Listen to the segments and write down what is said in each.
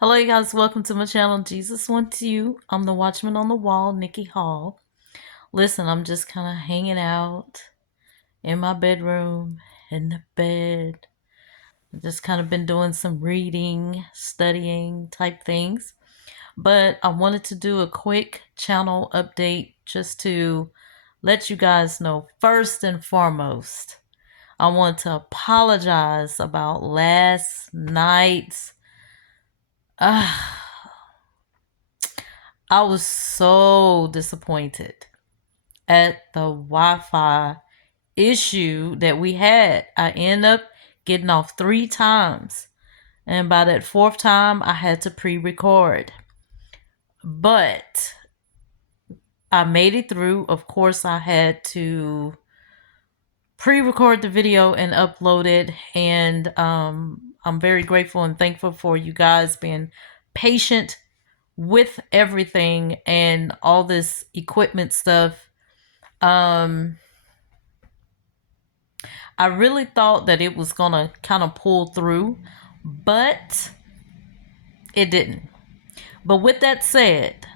Hello, you guys. Welcome to my channel. Jesus Wants You. I'm the Watchman on the Wall, Nikki Hall. Listen, I'm just kind of hanging out in my bedroom, in the bed. I've just kind of been doing some reading, studying type things. But I wanted to do a quick channel update just to let you guys know first and foremost. I want to apologize about last night's. I was so disappointed at the Wi-Fi issue that we had. I ended up getting off 3 times. And by that fourth time, I had to pre-record. But I made it through. Of course, I had to pre-record the video and upload it. And I'm very grateful and thankful for you guys being patient with everything and all this equipment stuff. I really thought that it was gonna kind of pull through, but it didn't. But with that said,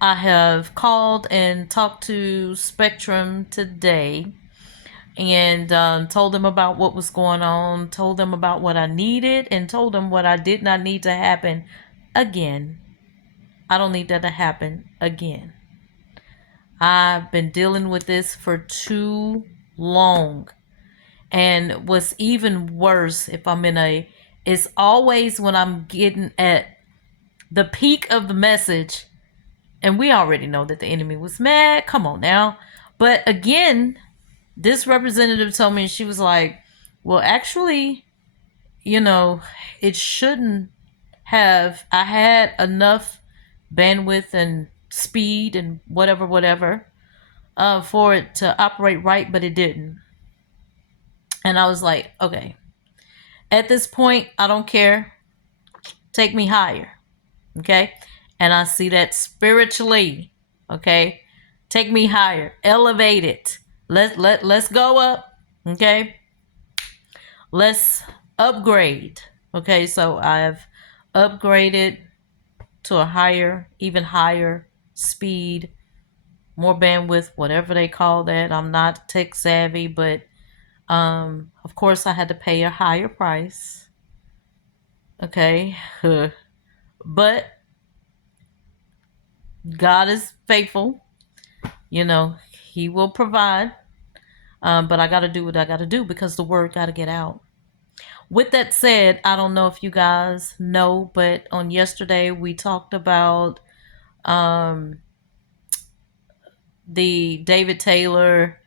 I have called and talked to Spectrum today and told them about what was going on, told them about what I needed, and told them what I did not need to happen again. I don't need that to happen again. I've been dealing with this for too long. And what's even worse, if I'm it's always when I'm getting at the peak of the message, and we already know that the enemy was mad. Come on now. But again, this representative told me, she was like, well, actually, it shouldn't have. I had enough bandwidth and speed and whatever, for it to operate right, but it didn't. And I was like, okay, at this point, I don't care. Take me higher. Okay. And I see that spiritually. Okay. Take me higher. Elevate it. Let's go up. Okay. Let's upgrade. Okay. So I've upgraded to a higher, even higher speed, more bandwidth, whatever they call that. I'm not tech savvy, but of course I had to pay a higher price. Okay. But God is faithful. He will provide. But I got to do what I got to do because the word got to get out. With that said, I don't know if you guys know, but on yesterday we talked about the David Taylor,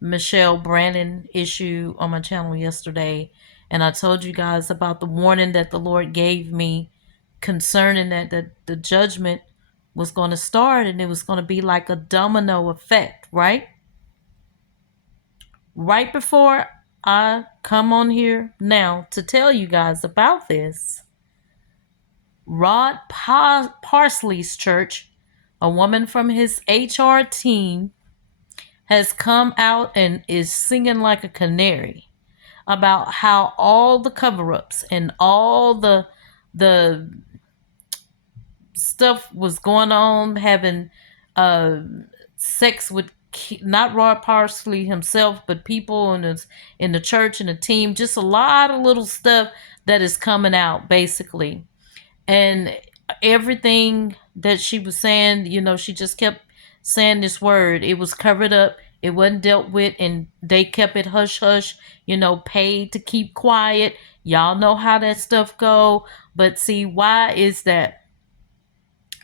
Michelle Brandon issue on my channel yesterday. And I told you guys about the warning that the Lord gave me concerning that the judgment was going to start, and it was going to be like a domino effect, right? Right before I come on here now to tell you guys about this, Parsley's church, a woman from his HR team, has come out and is singing like a canary about how all the cover-ups and all the stuff was going on, having sex with not Rod Parsley himself, but people in the church and the team. Just a lot of little stuff that is coming out, basically. And everything that she was saying, she just kept saying this word. It was covered up. It wasn't dealt with, and they kept it hush hush, paid to keep quiet. Y'all know how that stuff go. But see, why is that?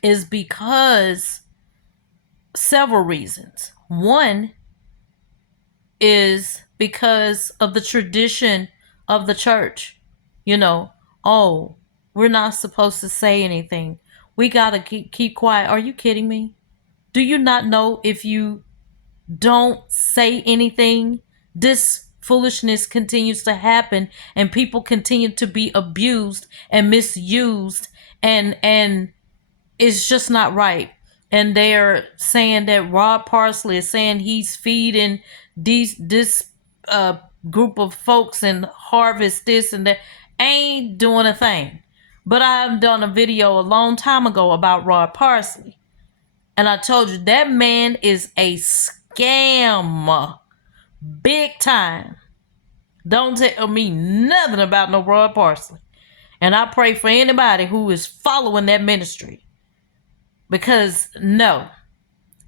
Is because several reasons. One is because of the tradition of the church. Oh, we're not supposed to say anything. We got to keep quiet. Are you kidding me? Do you not know if you don't say anything, this foolishness continues to happen and people continue to be abused and misused, and it's just not right. And they're saying that Rod Parsley is saying he's feeding this group of folks and harvest this and that. Ain't doing a thing. But I've done a video a long time ago about Rod Parsley. And I told you that man is a scam. Big time. Don't tell me nothing about no Rod Parsley. And I pray for anybody who is following that ministry. Because no,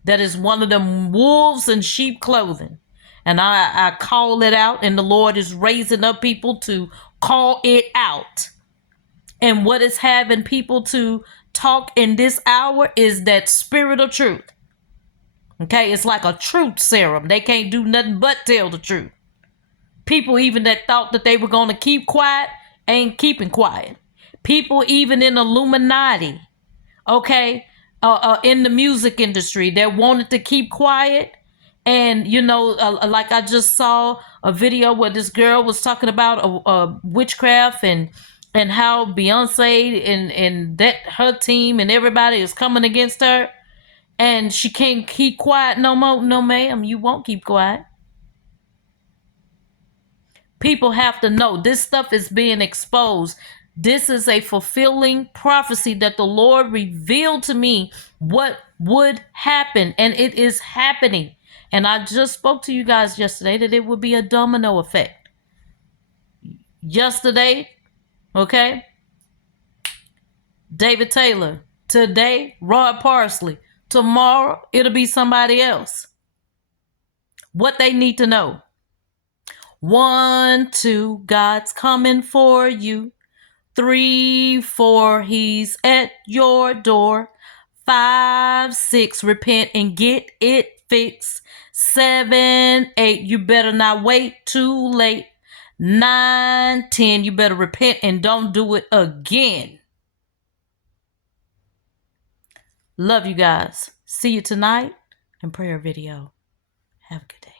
that is one of them wolves in sheep clothing. And I call it out, and the Lord is raising up people to call it out. And what is having people to talk in this hour is that spirit of truth. Okay, it's like a truth serum. They can't do nothing but tell the truth. People even that thought that they were going to keep quiet ain't keeping quiet. People even in Illuminati, okay, in the music industry that wanted to keep quiet. And, you know, like I just saw a video where this girl was talking about witchcraft and how Beyonce and that her team and everybody is coming against her. And she can't keep quiet no more. No, ma'am, you won't keep quiet. People have to know this stuff is being exposed. This is a fulfilling prophecy that the Lord revealed to me what would happen, and it is happening. And I just spoke to you guys yesterday that it would be a domino effect. Yesterday, okay, David Taylor. Today, Rod Parsley. Tomorrow, it'll be somebody else. What they need to know. 1, 2, God's coming for you. 3, 4, he's at your door. 5, 6, repent and get it fixed. 7, 8, you better not wait too late. 9, 10, you better repent and don't do it again. Love you guys. See you tonight in prayer video. Have a good day.